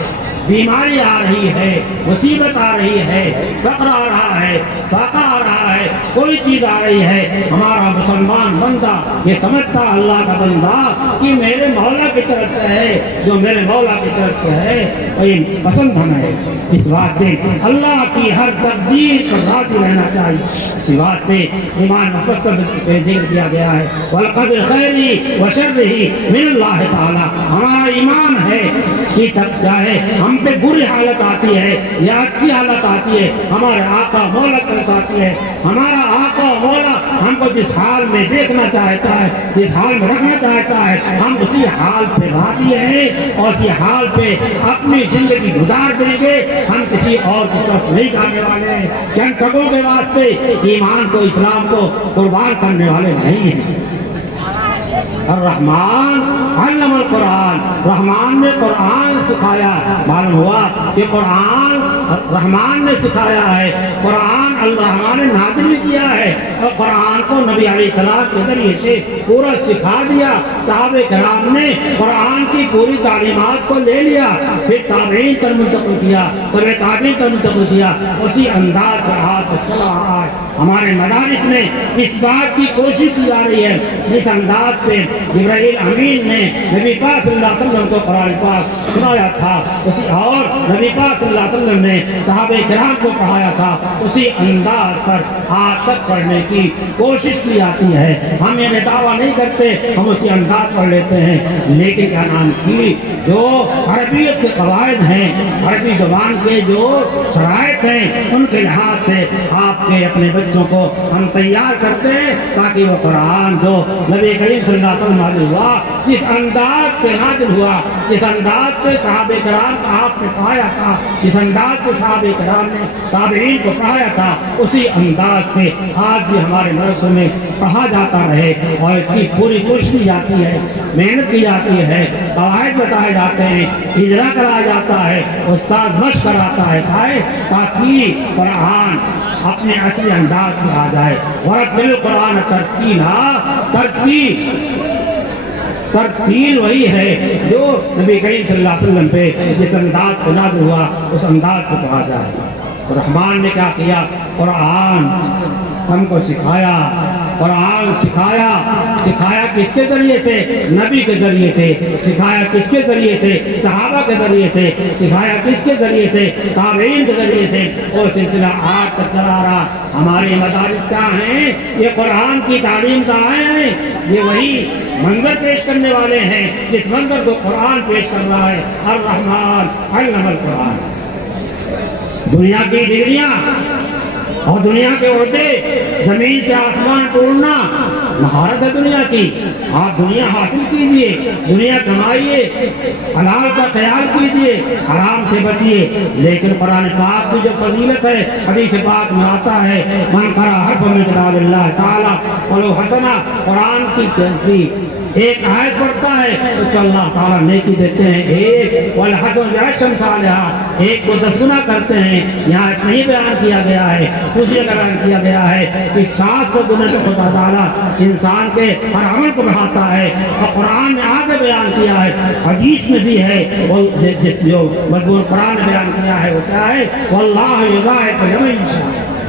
بیماری آ رہی ہے، مصیبت آ رہی ہے، فقر آ رہا ہے، فاقہ آ رہا ہے، کوئی چیز آ رہی ہے، ہمارا مسلمان بندہ یہ سمجھتا اللہ کا بندہ کہ میرے مولا کی طرف سے ہے، جو میرے مولا کی طرف سے ہے وہی پسند ہمیں ہے۔ اس بات پہ اللہ کی ہر تقدیر پر راضی رہنا چاہیے۔ اسی بات پہ ایمان مفصل ذکر کیا گیا ہے، وَالْقَدْرِ خَيْرِهِ وَشَرِّهِ مِنَ اللَّهِ تعالیٰ۔ ہمارا ایمان ہے کہ تک چاہے ہم پہ بری حالت آتی ہے یا اچھی حالت آتی ہے، ہمارے آقا مولا طرف آتی ہے، ہمارا آقا مولا ہم کو جس حال میں دیکھنا چاہتا ہے، جس حال میں رکھنا چاہتا ہے، ہم اسی حال پہ راضی ہیں اور اسی حال پہ اپنی زندگی گزار دیں گے۔ ہم کسی اور کی طرف نہیں جانے والے ہیں، چند ٹکوں کے واسطے ایمان کو، اسلام کو قربان کرنے والے نہیں ہیں۔ الرحمن علم القرآن، رحمان نے قرآن سکھایا۔ معلوم ہوا کہ قرآن رحمان نے سکھایا ہے، قرآن الرحمن نے نازل بھی کیا ہے، اور قرآن کو نبی علیہ السلام کے ذریعے سے پورا سکھا دیا۔ صحابہ کرام نے قرآن کی پوری تعلیمات کو لے لیا، پھر تابعین تک منتقل کیا، تبع تابعین تک منتقل کیا، اسی انداز پر ہاتھ چلا رہا ہے۔ ہمارے مدارس میں اس بات کی کوشش کی جا رہی ہے، اس انداز پہ جبرائیل امین نے نبی پاک صلی اللہ علیہ وسلم کو قرآن پاک سنایا تھا، اور نبی پاک صلی اللہ علیہ وسلم نے صحابہ کرام کو کہایا تھا، اسی انداز پر آج تک پڑھنے کی کوشش کی جاتی ہے۔ ہم یہ دعویٰ نہیں کرتے، ہم اسی انداز پڑھ لیتے ہیں، لیکن کیا نام کی جو عربیت کے قواعد ہیں، عربی زبان کے جو شرائط ہیں، ان کے لحاظ سے آپ کے اپنے بچوں کو ہم تیار کرتے ہیں تاکہ وہ قرآن جو نبی کریم صلی اللہ علیہ وسلم نازل ہوا، جس انداز سے نازل ہوا، جس انداز سے صحابہ کرام کو آپ نے پڑھایا تھا، جس انداز سے صحابہ کرام نے تابعین کو پڑھایا تھا، اسی انداز سے آج بھی ہمارے مدرسوں میں پڑھا جاتا رہے، اور اس کی پوری کوشش کی جاتی ہے، محنت کی جاتی ہے، قواعد بتائے جاتے ہیں، اجرا کرایا جاتا ہے، استاد مشق کراتا ہے تاکہ قرآن اپنے اصلی انداز میں آ جائے۔ وَرَتِّلِ الْقُرْآنَ تَرْتِيلًا، ترتیل وہی ہے جو نبی کریم صلی اللہ علیہ وسلم پہ جس انداز کو نازل ہوا اس انداز کو پڑھا جائے۔ رحمان نے کیا کیا؟ قرآن ہم کو سکھایا، قرآن سکھایا۔ سکھایا کس کے ذریعے سے؟ نبی کے ذریعے سے۔ سکھایا کس کے ذریعے سے؟ صحابہ کے ذریعے سے۔ سکھایا کس کے ذریعے سے؟ تابعین کے ذریعے سے۔ وہ سلسلہ آج تک چلا رہا۔ ہمارے مدارس کیا ہیں؟ یہ قرآن کی تعلیم کہاں ہیں؟ یہ وہی منظر پیش کرنے والے ہیں جس منظر کو قرآن پیش کر رہا ہے۔ الرحمن علم القرآن۔ دنیا کی ڈگریاں اور دنیا کے عہدے، زمین سے آسمان توڑنا مہارت ہے دنیا کی۔ آپ دنیا حاصل کیجئے، دنیا کمائیے، حلال کا خیال کیجئے، حرام سے بچیے، لیکن قرآن پاک کی جو فضیلت ہے حدیث پاک میں آتا ہے، من قرأ حرفا من کتاب اللہ تعالیٰ ولو حسنہ، قرآن کی ایک آیت پڑھتا ہے اس کو اللہ تعالیٰ نیکی دیتے ہیں، ایک والحسن بعشر امثالها، ایک کو 10 گنا کرتے ہیں۔ یہاں نہیں بیان کیا گیا ہے، دوسری جگہ بیان کیا گیا ہے کہ 700 گنا تو خدا تعالیٰ انسان کے ہر عمل کو بڑھاتا ہے، اور قرآن نے آگے بیان کیا ہے، حدیث میں بھی ہے، جس جو مضمون قرآن نے بیان کیا ہے وہ کیا ہے؟ واللہ یضاعف لمن یشاء،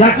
10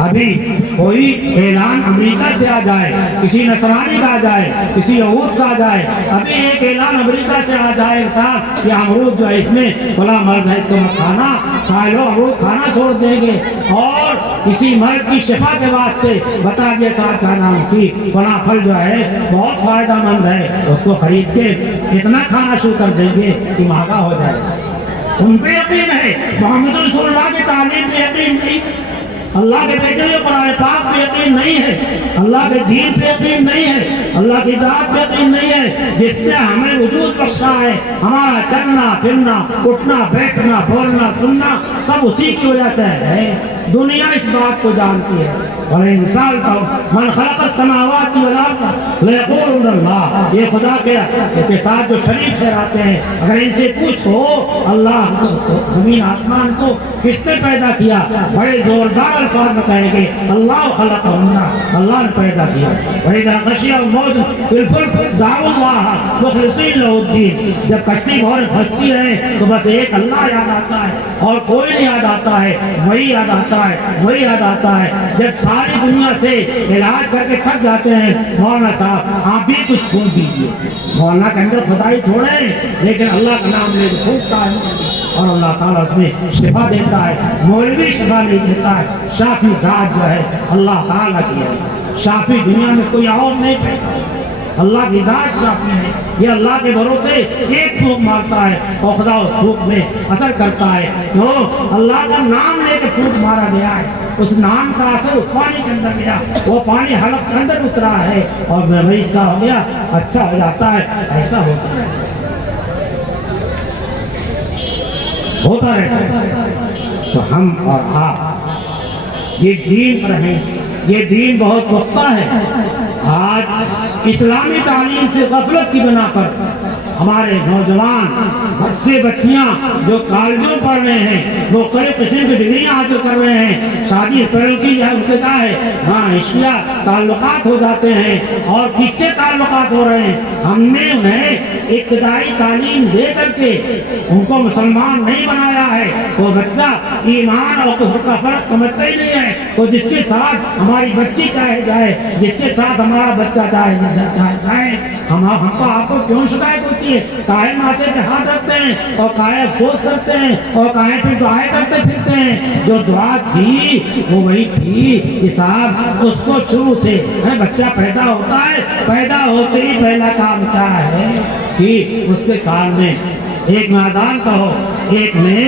ابھی کوئی اعلان امریکہ سے آ جائے، کسی نصرانی کا آ جائے، کسی یہود کا آ جائے، ابھی ایک اعلان امریکہ سے آ جائے صاحب یہ امرود جو ہے اس میں بڑا مرض ہے، اس کو مت کھانا، سارے لوگ امرود کھانا چھوڑ دیں گے، اور کسی مرض کی شفا کے واسطے بتا دیا صاحب کا نام کی بڑا پھل جو ہے بہت فائدہ مند ہے، اس کو خرید کے اتنا کھانا شروع کر دیں گے کہ مہنگا ہو جائے گا۔ ان پہ یقین ہے، محمد رسول اللہ کی تعلیم پہ یقین نہیں، اللہ کے بیٹے قرآن پاک پہ یقین نہیں ہے، اللہ کے دین پہ یقین نہیں ہے، اللہ کی ذات پہ یقین نہیں ہے، جس نے ہمیں وجود بخشا ہے، ہمارا چلنا پھرنا اٹھنا بیٹھنا بولنا سننا سب اسی کی وجہ سے ہے۔ دنیا اس بات کو جانتی ہے، اور انسان کا من خلق السماوات والارض لیقولون اللہ، یہ خدا کے ساتھ جو شریک ٹھہراتے ہیں، اگر ان سے پوچھو اللہ زمین آسمان کو کس نے پیدا کیا، بڑے زوردار الفاظ میں کہیں گے اللہ خلقہن، اللہ نے پیدا کیا۔ وَإِذَا غَشِيَ الْمَوْجُ فِي الْفُلْكِ دَعَوُا اللَّهَ مُخْلِصِينَ لَهُ الدِّينَ، جب کشتی بہت پھنستی ہے تو بس ایک اللہ یاد آتا ہے اور کوئی نہیں یاد آتا ہے، وہی یاد آتا ہے، وہی یاد آتا ہے۔ جب ساری دنیا سے علاج کر کے تھک جاتے ہیں، مولانا صاحب آپ بھی کچھ چھوڑ دیجئے، مولانا کے اندر خدائی چھوڑیں لیکن اللہ کا نام لے کے پھونکتا ہے اور اللہ تعالیٰ اس میں شفا دیتا ہے۔ مولوی شفا نہیں دیتا ہے، شافی ذات جو ہے اللہ تعالیٰ کی ہے، شافی دنیا میں کوئی اور نہیں پیدا، اللہ کی ذات شافی ہے، یہ اللہ کے بھروسے ایک پھونک مارتا ہے اور خدا اس پھونک میں اثر کرتا ہے۔ تو اللہ کا نام لے کے پھونک مارا گیا ہے، اس نام کا اثر اس پانی کے اندر گیا، وہ پانی حلق کے اندر اترا ہے اور مریض کا ہو گیا اچھا ہو جاتا ہے، ایسا ہوتا ہے، ہوتا رہتا ہے۔ تو ہم اور آپ یہ دین پر ہیں، یہ دین بہت پختہ ہے۔ آج اسلامی تعلیم سے غفلت کی بنا پر ہمارے نوجوان بچے بچیاں جو کالجوں پڑھ رہے ہیں، وہ کئی قسم کی ڈگریاں حاصل کر رہے ہیں، شادی کی ہے ان سے کیا ہے ہاں عشقیہ تعلقات ہو جاتے ہیں، اور کس سے تعلقات ہو رہے ہیں؟ ہم نے انہیں ابتدائی تعلیم دے کر کے ان کو مسلمان نہیں بنایا ہے۔ وہ بچہ ایمان اور کفر کا فرق سمجھتا ہی نہیں ہے، تو جس کے ساتھ ہماری بچی چاہے جائے، جس کے ساتھ ہمارا بچہ چاہے جائے، ہم کو آپ کو کیوں شکایت ہوتی ہے؟ کائے ماتے کے ہاتھ رکھتے ہیں اور کائے افسوس کرتے ہیں اور کائے پھر دعائیں کرتے پھرتے ہیں۔ جو دعا تھی وہ وہی تھی کہ صاحب اس کو شروع سے بچہ پیدا ہوتا ہے، پیدا ہوتے ہی پہلا کام کیا ہے کہ اس کے کان میں ایک میں اذان کہو، ایک میں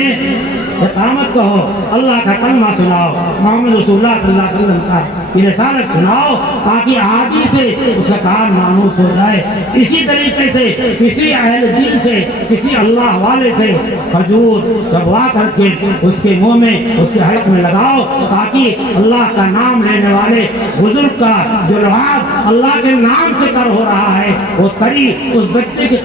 اقامت کہو، اللہ کا کلمہ سناؤ، محمد رسول اللہ صلی اللہ علیہ وسلم کا یہ رسالت سناؤ، تاکہ آدھی سے اس کا کام مانوس ہو جائے۔ اسی طریقے سے کسی اہل دین سے، کسی اللہ والے سے کھجور چبوا کر کے اس کے منہ میں، اس کے حلق میں لگاؤ، تاکہ اللہ کا نام لینے والے بزرگ کا جو لعاب اللہ کے نام سے کر ہو رہا ہے وہ تری اس بچے کے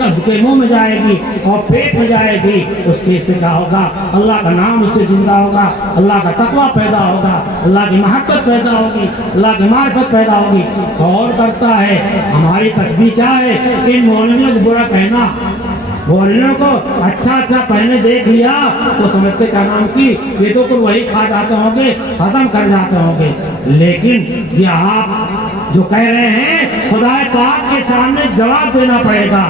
منہ میں جائے گی اور پیٹ میں جائے گی، اس کے سے کیا ہوگا؟ اللہ کا نام اس سے زندہ ہوگا، اللہ کا تقویٰ پیدا ہوگا، اللہ کی محبت پیدا ہوگی، اللہ کی معرفت پیدا ہوگی۔ اور کرتا ہے ہماری تسبیح کیا ہے؟ ان مولویوں کو برا کہنا، مولویوں کو اچھا پہنے دیکھ لیا تو سمجھتے کا نام کی یہ تو کوئی وہی کھا جاتے ہوں گے، ختم کر جاتے ہوں گے، لیکن یہ آپ جو کہہ رہے ہیں خدا پاک کے سامنے جواب دینا پڑے گا۔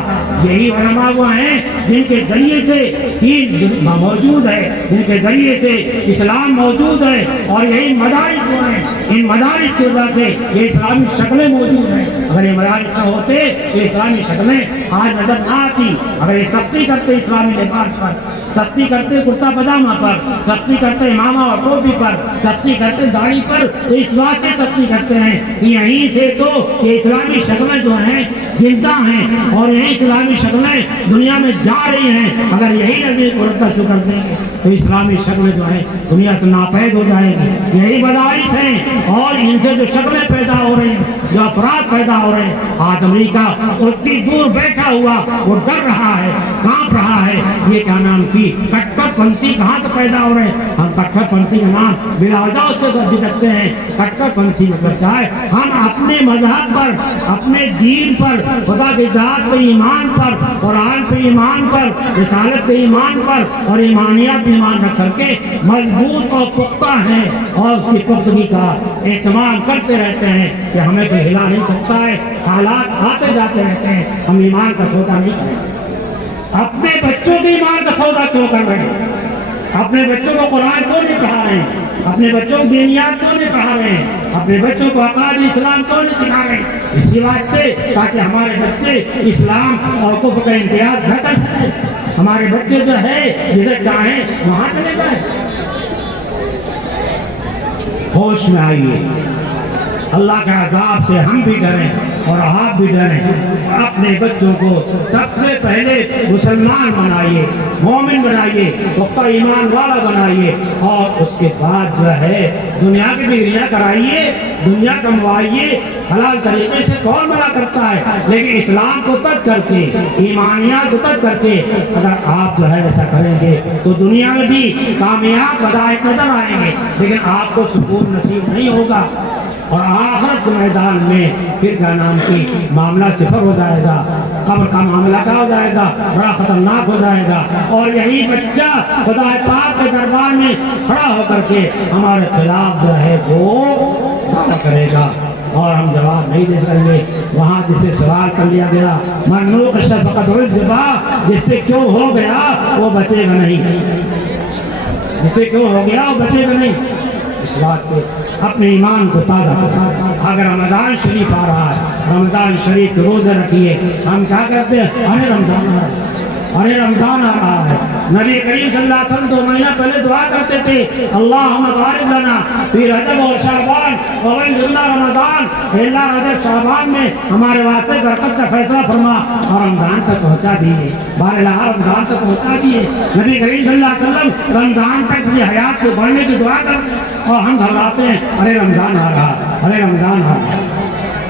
یہی علماء وہ ہیں جن کے ذریعے سے دین موجود ہے، جن کے ذریعے سے اسلام موجود ہے، اور یہی مدارس وہ ہیں، ان مدارس کی وجہ سے یہ اسلامی شکلیں موجود ہیں۔ اگر یہ مدارس نہ ہوتے یہ اسلامی شکلیں آج نظر نہ آتی۔ اگر یہ سختی کرتے اسلامی لباس پر، سختی کرتے کرتا پاجامہ پر، سختی کرتے امامہ اور ٹوپی پر، سختی کرتے داڑھی پر، تو اس بات سے سختی کرتے ہیں کہ یہیں سے تو یہ اسلامی شکلیں جو ہیں زندہ ہیں، اور یہی اسلامی شکلیں دنیا میں جا رہی ہیں۔ اگر یہی نبی کو رد شکر دیں گے تو اسلامی شکلیں جو ہیں دنیا سے ناپید ہو جائیں گی۔ یہی مدارس ہیں، اور ان سے جو شکلیں پیدا ہو رہی ہیں، جو افراد پیدا ہو رہے ہیں۔ آج امریکہ اتنی دور بیٹھا ہوا وہ ڈر رہا ہے، کانپ رہا ہے، یہ کیا نام کی کٹر پنتھی کہاں سے پیدا ہو رہے ہیں؟ ہم کٹر پنتھی کا نام بلا وجہ سے رکھتے ہیں۔ کٹر پنتھی مطلب کیا ہے؟ ہم اپنے مذہب پر اپنے دین پر، خدا کی ذات پہ ایمان پر، قرآن پہ ایمان پر، رسالت پہ ایمان پر اور ایمانیات پہ ایمان رکھ کر کے مضبوط اور پختہ ہیں، اور اس کی پختگی کا اہتمام کرتے رہتے ہیں کہ ہمیں کوئی ہلا نہیں سکتا ہے، حالات آتے جاتے رہتے ہیں، ہم ایمان کا سودا نہیں کریں۔ اپنے بچوں کے ایمان کا سودا کیوں کر رہے ہیں؟ اپنے بچوں کو قرآن کیوں نہیں پڑھا رہے ہیں؟ اپنے بچوں کو دینیات کیوں نہیں پڑھا رہے ہیں؟ اپنے بچوں کو عقائد اسلام کیوں نہیں سکھا رہے ہیں؟ اسی بات پہ تاکہ ہمارے بچے اسلام اور کفر کا امتیاز نہ کر سکیں، ہمارے بچے جو ہے جسے چاہیں وہاں چلے جائیں۔ ہوش میں آئیے، اللہ کے عذاب سے ہم بھی ڈریں اور آپ بھی ڈریں۔ اپنے بچوں کو سب سے پہلے مسلمان بنائیے، مومن بنائیے، پختہ ایمان والا بنائیے، اور اس کے بعد جو ہے دنیا کی ڈگریاں کرائیے، دنیا کموائیے۔ حلال طریقے سے کون منع کرتا ہے؟ لیکن اسلام کو ترک کر کے، ایمانیات کو ترک کر کے اگر آپ جو ہے ایسا کریں گے تو دنیا میں بھی کامیاب بدائے نظر آئیں گے، لیکن آپ کو سکون نصیب نہیں ہوگا، اور آخرت کے میدان میں پھر کیا نام کی معاملہ صفر ہو جائے گا، قبر کا معاملہ کیا ہو جائے گا، بڑا خطرناک ہو جائے گا، اور یہی بچہ خدا پاک کے دربار میں کھڑا ہو کر کے ہمارے خلاف جو ہے وہ دعویٰ کرے گا، اور ہم جواب نہیں دے سکیں گے۔ وہاں جسے سوال کر لیا گیا منوق شفقت الجبا، جس سے کیوں ہو گیا وہ بچے گا نہیں، جس سے کیوں ہو گیا وہ بچے گا نہیں۔ اس بات پہ اپنے ایمان کو تازہ کریں۔ اگر رمضان شریف آ رہا ہے، رمضان شریف کے روزے رکھیے۔ ہم کیا کرتے ہیں؟ ارے رمضان آ رہا ہے، ارے رمضان آ رہا ہے۔ نبی کریم صلی اللہ علیہ وسلم 2 مہینہ پہلے دعا کرتے تھے، اللہم بارک لنا فی رجب و شعبان وبلغنا رمضان، اے اللہ رجب شعبان میں ہمارے واسطے برکت کا فیصلہ فرما اور رمضان تک پہنچا دیے۔ بارہ رمضان تک پہنچا دیے۔ نبی کریم صلی اللہ علیہ وسلم رمضان تک اپنی حیات کو بڑھنے کی دعا کرتے ہیں، اور ہم گھبراتے ہیں، ارے رمضان آ رہا، ارے رمضان آ رہا۔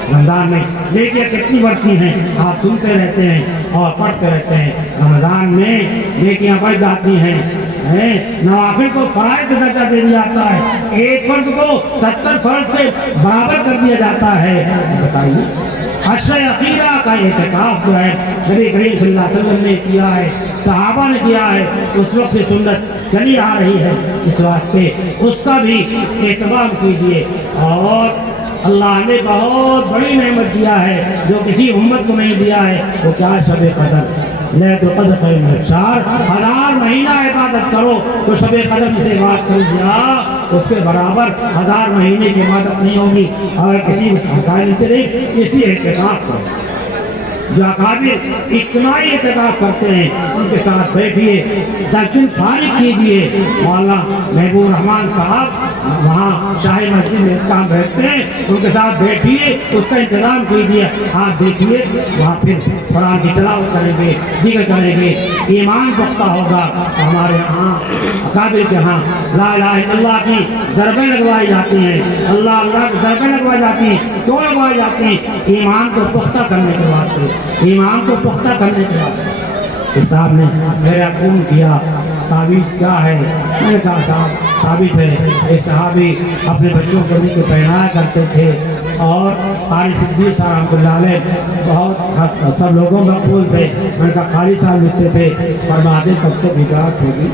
رمضان میں دیکھیے کتنی بڑھتی ہیں، آپ سنتے رہتے ہیں اور پڑھتے رہتے ہیں۔ رمضان میں نیکیاں بڑھ جاتی ہیں، نوافل کو فرائض کا درجہ دے دیا جاتا ہے، ایک فرض کو 70 فرض سے برابر کر دیا جاتا ہے۔ بتائیے عشر عقیدہ کا اعتکاف جو ہے نبی کریم صلی اللہ علیہ وسلم نے کیا ہے، صحابہ نے کیا ہے، اس وقت سے سنت چلی آ رہی ہے، اس واسطے اس کا بھی اہتمام کیجیے۔ اور اللہ نے بہت بڑی نعمت دیا ہے جو کسی امت کو نہیں دیا ہے، وہ کیا ہے؟ شب قدر۔ لیلۃ القدر خیر من الشہر، 1000 مہینہ عبادت کرو تو شب قدر سے عبادت کر دیا، اس کے برابر 1000 مہینے کی عبادت نہیں ہوگی۔ اگر کسی مسائل سے نہیں، اسی اعتکاف کرو۔ جو اکابر اجتماعی اعتکاف کرتے ہیں ان کے ساتھ بیٹھیے، 10 دن فارغ کیجیے۔ مولانا محبوب الرحمان صاحب وہاں شاہی مسجد میں کام بیٹھتے ہیں، ان کے ساتھ بیٹھیے، اس کا انتظام کیجیے۔ آپ دیکھیے وہاں پھر قرآن کی تلاوت کریں گے، ذکر کریں گے، ایمان پختہ ہوگا۔ ہمارے یہاں اکابر کے ہاں لا الہ الا اللہ کی ضربیں لگوائی جاتی ہیں، اللہ اللہ کی ضربیں لگوائی جاتی ہیں۔ کیوں لگوائی جاتی ہیں؟ ایمان کو پختہ کرنے کے واسطے، ایمان کو پختہ کرنے کے بعد۔ اس صاحب نے میرا فون کیا، تعویذ کیا ہے؟ میں نے کہا صاحب ثابت ہے، ایک صحابی اپنے بچوں کو نہیں پہنایا کرتے تھے، اور قاری صدیق صاحب رحمۃ اللہ علیہ بہت سب لوگوں میں مقبول تھے۔ میں نے کہا قاری صاحب لکھتے تھے، فرماتے تب تو بدعت ہوگی،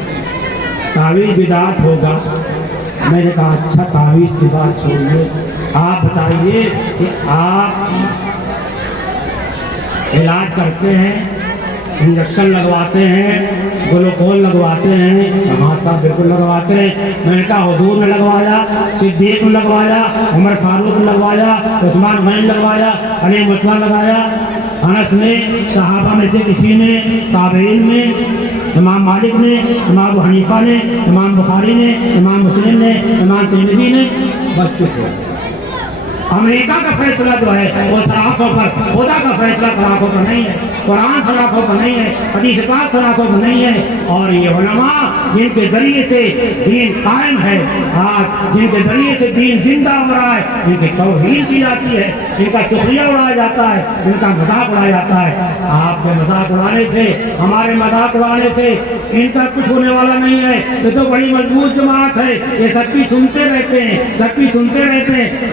تعویذ بدعت ہوگا۔ میں نے کہا اچھا تعویذ کی بات چھوڑیے، آپ بتائیے کہ آپ علاج کرتے ہیں، انجیکشن لگواتے ہیں، گلوکوز لگواتے ہیں، ہمارے صاحب بالکل لگواتے ہیں۔ میں نے کہا حضور نے لگوایا، صدیق نے لگوایا، عمر فاروق نے لگوایا، عثمان غنی نے لگوایا، علی مطلع لگایا، انس نے، صحابہ میں سے کسی نے، تابعین نے، امام مالک نے، امام ابو حنیفہ نے، امام بخاری نے، امام مسلم نے، امام ترمذی نے، بس چپ ہو۔ امریکہ کا فیصلہ جو ہے وہ سراخوں پر، خدا کا فیصلہ سراخوں پر نہیں ہے، قرآن سراخوں پر نہیں ہے، حدیث پاک سراخوں پر نہیں ہے۔ اور یہ علماء جن کے ذریعے سے دین قائم ہے، آج جن کے ذریعے سے دین زندہ ہو رہا ہے، ان کی توہین کی جاتی ہے، ان کا سخریہ اڑایا جاتا ہے، ان کا مذاق اڑایا جاتا ہے۔ آپ کے مذاق اڑانے سے، ہمارے مذاق اڑانے سے ان کا کچھ ہونے والا نہیں ہے۔ یہ تو بڑی مضبوط جماعت ہے، یہ سب کی سنتے رہتے ہیں، سب کی سنتے رہتے ہیں،